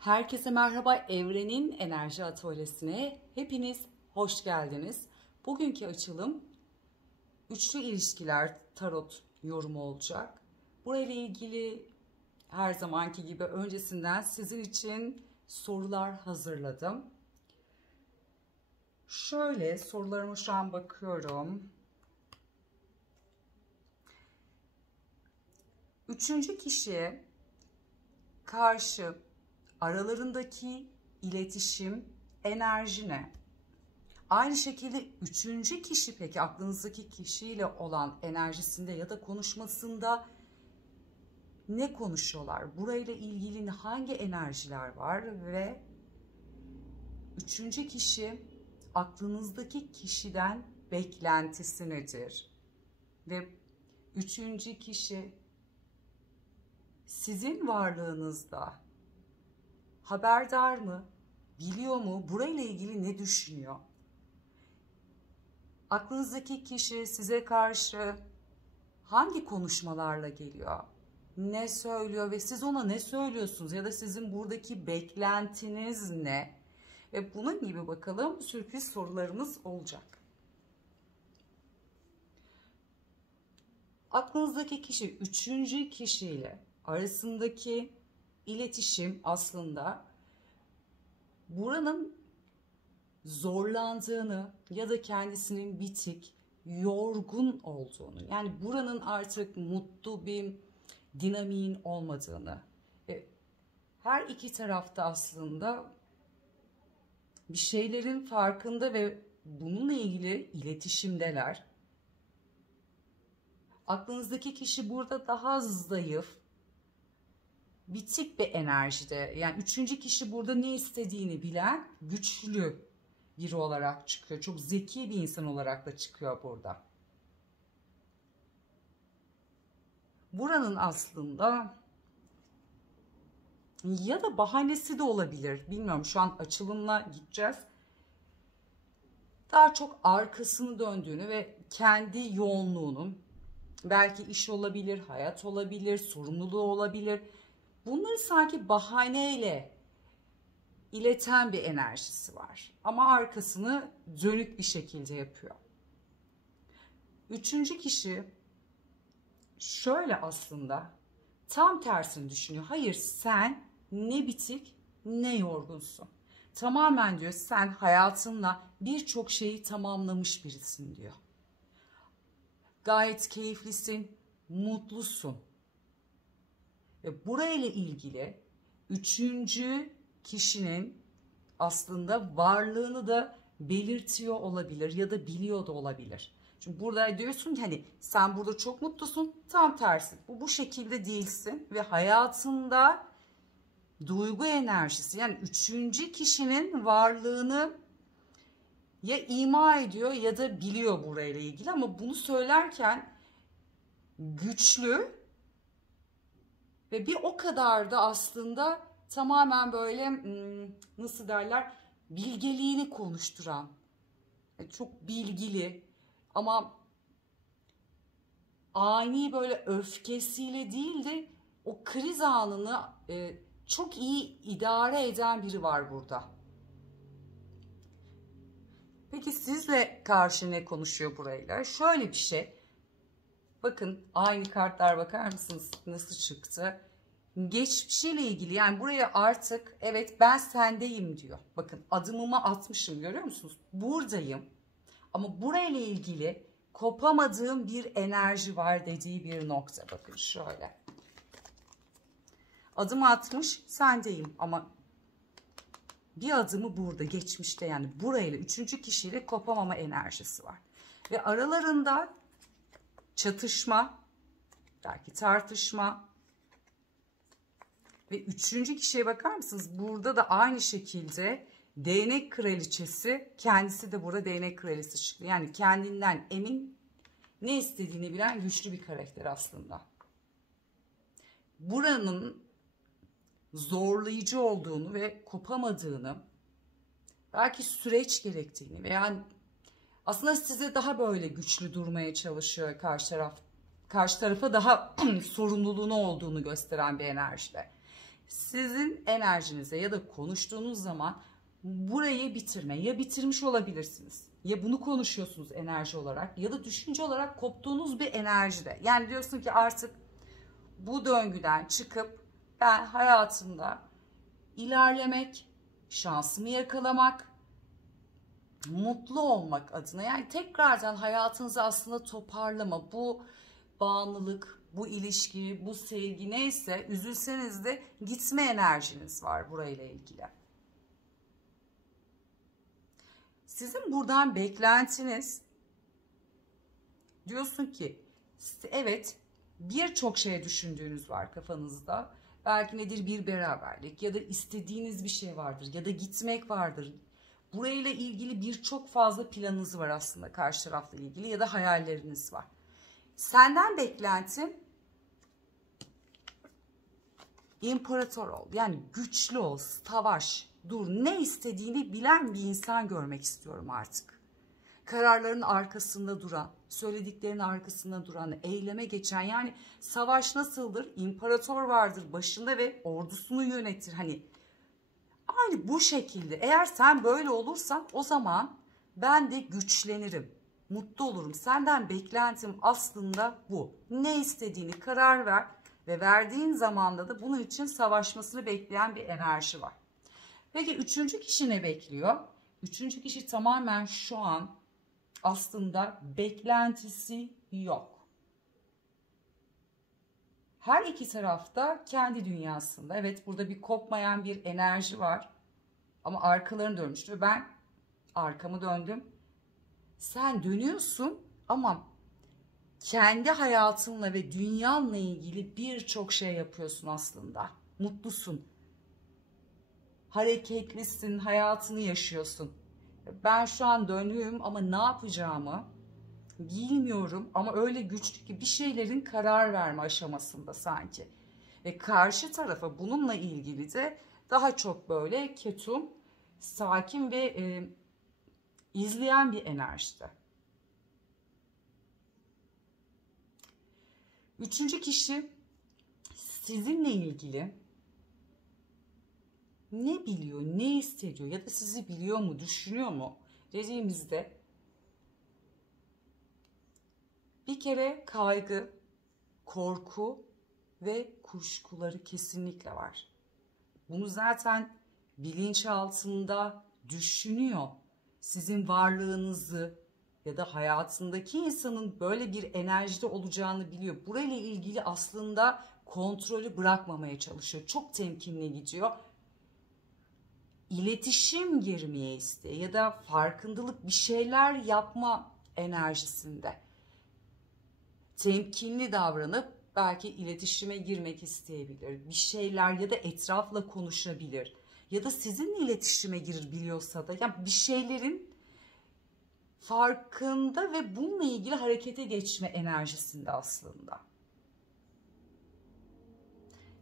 Herkese merhaba, Evren'in Enerji Atölyesi'ne hepiniz hoş geldiniz. Bugünkü açılım üçlü ilişkiler tarot yorumu olacak. Burayla ilgili her zamanki gibi öncesinden sizin için sorular hazırladım. Şöyle sorularıma şu an bakıyorum. Üçüncü kişiye karşı aralarındaki iletişim, enerji ne? Aynı şekilde üçüncü kişi peki aklınızdaki kişiyle olan enerjisinde ya da konuşmasında ne konuşuyorlar? Burayla ilgili hangi enerjiler var ve üçüncü kişi aklınızdaki kişiden beklentisi nedir? Ve üçüncü kişi sizin varlığınızda haberdar mı? Biliyor mu? Burayla ilgili ne düşünüyor? Aklınızdaki kişi size karşı hangi konuşmalarla geliyor? Ne söylüyor ve siz ona ne söylüyorsunuz? Ya da sizin buradaki beklentiniz ne? Ve bunun gibi bakalım sürpriz sorularımız olacak. Aklınızdaki kişi üçüncü kişiyle arasındaki iletişim aslında buranın zorlandığını ya da kendisinin bitik, yorgun olduğunu, yani buranın artık mutlu bir dinamiğin olmadığını ve her iki tarafta aslında bir şeylerin farkında ve bununla ilgili iletişimdeler. Aklınızdaki kişi burada daha zayıf, bitik bir enerjide. Yani üçüncü kişi burada ne istediğini bilen güçlü biri olarak çıkıyor. Çok zeki bir insan olarak da çıkıyor burada. Buranın aslında ya da bahanesi de olabilir. Bilmiyorum, şu an açılımla gideceğiz. Daha çok arkasını döndüğünü ve kendi yoğunluğunun, belki iş olabilir, hayat olabilir, sorumluluğu olabilir. Bunları sanki bahaneyle ileten bir enerjisi var. Ama arkasını dönük bir şekilde yapıyor. Üçüncü kişi şöyle aslında tam tersini düşünüyor. Hayır, sen ne bitik ne yorgunsun. Tamamen diyor sen hayatınla birçok şeyi tamamlamış birisin diyor. Gayet keyiflisin, mutlusun. Ve burayla ilgili üçüncü kişinin aslında varlığını da belirtiyor olabilir ya da biliyor da olabilir. Çünkü burada diyorsun ki hani sen burada çok mutlusun, tam tersi. Bu şekilde değilsin ve hayatında duygu enerjisi, yani üçüncü kişinin varlığını ya ima ediyor ya da biliyor burayla ilgili, ama bunu söylerken güçlü ve bir o kadar da aslında tamamen böyle nasıl derler, bilgeliğini konuşturan, çok bilgili ama ani böyle öfkesiyle değil de o kriz anını çok iyi idare eden biri var burada. Peki sizle karşı ne konuşuyor burayla? Şöyle bir şey. Bakın aynı kartlar, bakar mısınız nasıl çıktı? Geçmişiyle ilgili, yani buraya artık evet ben sendeyim diyor. Bakın adımımı atmışım, görüyor musunuz? Buradayım ama burayla ilgili kopamadığım bir enerji var dediği bir nokta. Bakın şöyle. Adım atmış, sendeyim ama bir adımı burada geçmişte, yani burayla üçüncü kişiyle kopamama enerjisi var. Ve aralarında çatışma, belki tartışma ve üçüncü kişiye bakar mısınız? Burada da aynı şekilde değnek kraliçesi, kendisi de burada değnek kraliçesi çıktı. Yani kendinden emin, ne istediğini bilen güçlü bir karakter aslında. Buranın zorlayıcı olduğunu ve kopamadığını, belki süreç gerektiğini veya aslında size daha böyle güçlü durmaya çalışıyor karşı taraf. Karşı tarafa daha sorumluluğunu olduğunu gösteren bir enerjide. Sizin enerjinize ya da konuştuğunuz zaman burayı bitirme, ya bitirmiş olabilirsiniz ya bunu konuşuyorsunuz enerji olarak ya da düşünce olarak koptuğunuz bir enerjide. Yani diyorsun ki artık bu döngüden çıkıp ben hayatımda ilerlemek, şansımı yakalamak, mutlu olmak adına, yani tekrardan hayatınızı aslında toparlama, bu bağımlılık, bu ilişki, bu sevgi neyse, üzülseniz de gitme enerjiniz var burayla ilgili. Sizin buradan beklentiniz, diyorsun ki evet, birçok şey düşündüğünüz var kafanızda. Belki nedir, bir beraberlik ya da istediğiniz bir şey vardır ya da gitmek vardır. Burayla ilgili birçok fazla planınız var aslında karşı tarafla ilgili ya da hayalleriniz var. Senden beklentim imparator ol, yani güçlü ol, savaş, dur, ne istediğini bilen bir insan görmek istiyorum artık. Kararların arkasında duran, söylediklerinin arkasında duran, eyleme geçen, yani savaş nasıldır? İmparator vardır başında ve ordusunu yönetir. Hani aynı bu şekilde eğer sen böyle olursan o zaman ben de güçlenirim, mutlu olurum. Senden beklentim aslında bu. Ne istediğini karar ver ve verdiğin zamanda da bunun için savaşmasını bekleyen bir enerji var. Peki üçüncü kişi ne bekliyor? Üçüncü kişi tamamen şu an aslında beklentisi yok. Her iki tarafta kendi dünyasında. Evet, burada bir kopmayan bir enerji var. Ama arkalarını dönmüştü. Ben arkamı döndüm. Sen dönüyorsun ama kendi hayatınla ve dünyanla ilgili birçok şey yapıyorsun aslında. Mutlusun. Hareketlisin, hayatını yaşıyorsun. Ben şu an dönüyorum ama ne yapacağımı bilmiyorum, ama öyle güçlü ki bir şeylerin karar verme aşamasında sanki. Ve karşı tarafa bununla ilgili de daha çok böyle ketum, sakin ve izleyen bir enerjide. Üçüncü kişi sizinle ilgili ne biliyor, ne hissediyor ya da sizi biliyor mu, düşünüyor mu dediğimizde bir kere kaygı, korku ve kuşkuları kesinlikle var. Bunu zaten bilinçaltında düşünüyor. Sizin varlığınızı ya da hayatındaki insanın böyle bir enerjide olacağını biliyor. Burayla ilgili aslında kontrolü bırakmamaya çalışıyor. Çok temkinli gidiyor. İletişim girmeye isteği ya da farkındalık, bir şeyler yapma enerjisinde. Temkinli davranıp belki iletişime girmek isteyebilir. Bir şeyler ya da etrafla konuşabilir. Ya da sizinle iletişime girir biliyorsa da. Yani bir şeylerin farkında ve bununla ilgili harekete geçme enerjisinde aslında.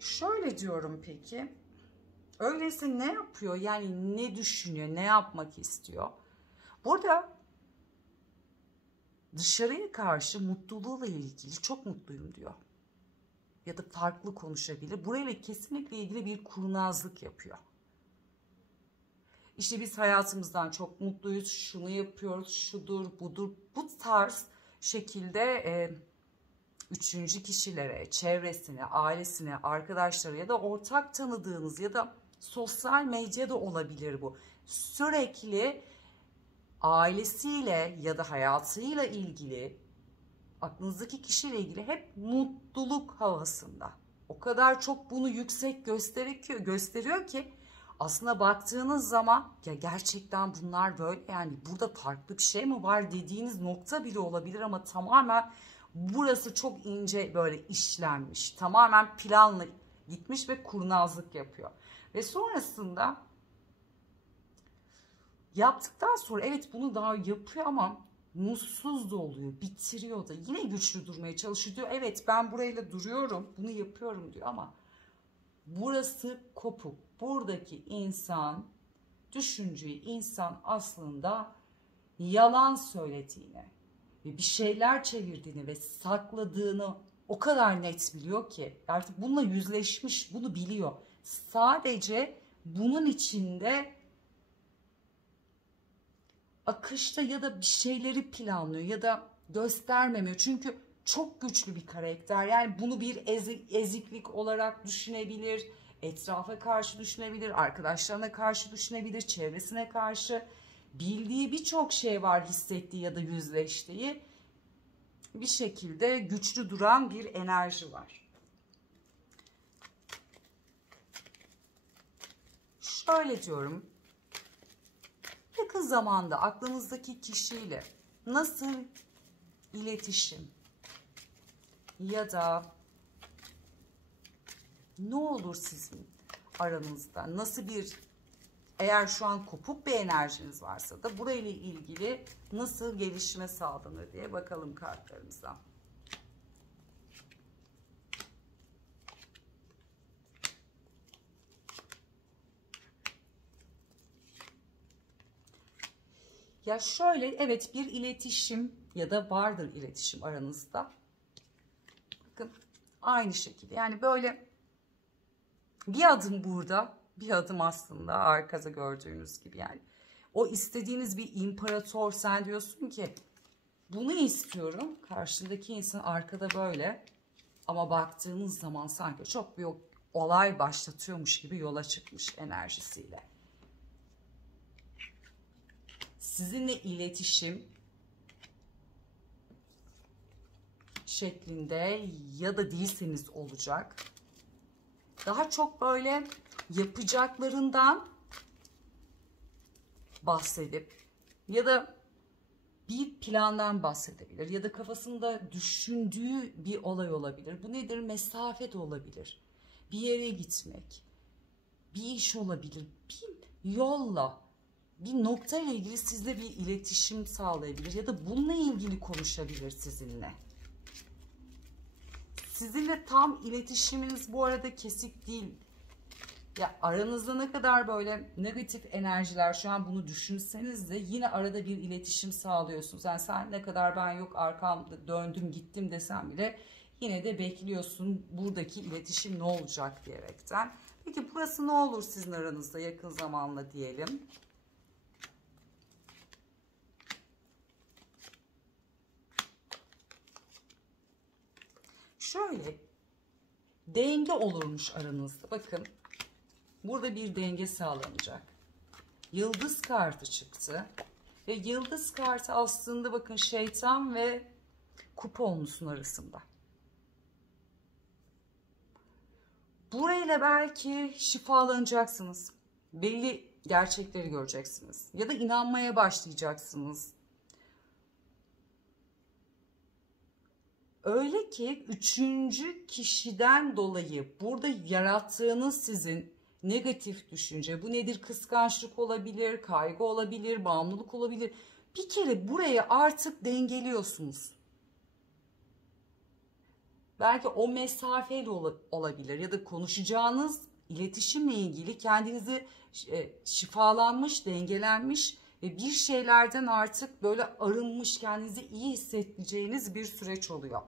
Şöyle diyorum peki. Öyleyse ne yapıyor? Yani ne düşünüyor? Ne yapmak istiyor? Burada dışarıya karşı mutluluğuyla ilgili çok mutluyum diyor. Ya da farklı konuşabilir. Burayla kesinlikle ilgili bir kurnazlık yapıyor. İşte biz hayatımızdan çok mutluyuz, şunu yapıyoruz, şudur, budur. Bu tarz şekilde üçüncü kişilere, çevresine, ailesine, arkadaşlara ya da ortak tanıdığınız ya da sosyal medyada olabilir bu. Sürekli ailesiyle ya da hayatıyla ilgili, aklınızdaki kişiyle ilgili hep mutluluk havasında. O kadar çok bunu yüksek gösteriyor ki aslında baktığınız zaman ya gerçekten bunlar böyle, yani burada farklı bir şey mi var dediğiniz nokta bile olabilir, ama tamamen burası çok ince böyle işlenmiş. Tamamen planla gitmiş ve kurnazlık yapıyor. Ve sonrasında yaptıktan sonra evet bunu daha yapıyor ama mutsuz da oluyor, bitiriyor da, yine güçlü durmaya çalışıyor diyor. Evet ben burayla duruyorum, bunu yapıyorum diyor ama burası kopuk. Buradaki insan, düşünceyi insan aslında yalan söylediğini ve bir şeyler çevirdiğini ve sakladığını o kadar net biliyor ki artık bununla yüzleşmiş, bunu biliyor. Sadece bunun içinde akışta ya da bir şeyleri planlıyor ya da göstermemiyor. Çünkü çok güçlü bir karakter. Yani bunu bir eziklik olarak düşünebilir, etrafa karşı düşünebilir, arkadaşlarına karşı düşünebilir, çevresine karşı. Bildiği birçok şey var, hissettiği ya da yüzleştiği. Bir şekilde güçlü duran bir enerji var. Şöyle diyorum. Yakın zamanda aklınızdaki kişiyle nasıl iletişim ya da ne olur sizin aranızda nasıl bir, eğer şu an kopuk bir enerjiniz varsa da burayla ilgili nasıl gelişme sağlanır diye bakalım kartlarımıza. Ya şöyle, evet, bir iletişim ya da vardır iletişim aranızda. Bakın aynı şekilde, yani böyle bir adım burada, bir adım aslında arkada gördüğünüz gibi. Yani o istediğiniz bir imparator, sen diyorsun ki bunu istiyorum, karşındaki insan arkada böyle, ama baktığınız zaman sanki çok bir olay başlatıyormuş gibi yola çıkmış enerjisiyle. Sizinle iletişim şeklinde ya da değilseniz olacak. Daha çok böyle yapacaklarından bahsedip ya da bir plandan bahsedebilir ya da kafasında düşündüğü bir olay olabilir. Bu nedir? Mesafe de olabilir. Bir yere gitmek, bir iş olabilir. Bir yolla, bir noktayla ilgili sizle bir iletişim sağlayabilir ya da bununla ilgili konuşabilir sizinle. Sizinle tam iletişiminiz bu arada kesik değil. Ya aranızda ne kadar böyle negatif enerjiler, şu an bunu düşünseniz de yine arada bir iletişim sağlıyorsunuz. Yani sen ne kadar ben yok arkamda döndüm gittim desem bile yine de bekliyorsun buradaki iletişim ne olacak diyerekten. Peki burası ne olur sizin aranızda yakın zamanla diyelim. Şöyle denge olurmuş aranızda. Bakın burada bir denge sağlanacak. Yıldız kartı çıktı. Ve yıldız kartı aslında bakın şeytan ve kupa onlusunun arasında. Burayla belki şifalanacaksınız. Belli gerçekleri göreceksiniz. Ya da inanmaya başlayacaksınız. Öyle ki üçüncü kişiden dolayı burada yarattığınız sizin negatif düşünce, bu nedir? Kıskançlık olabilir, kaygı olabilir, bağımlılık olabilir. Bir kere burayı artık dengeliyorsunuz. Belki o mesafeyle olabilir ya da konuşacağınız iletişimle ilgili kendinizi şifalanmış, dengelenmiş ve bir şeylerden artık böyle arınmış, kendinizi iyi hissedeceğiniz bir süreç oluyor.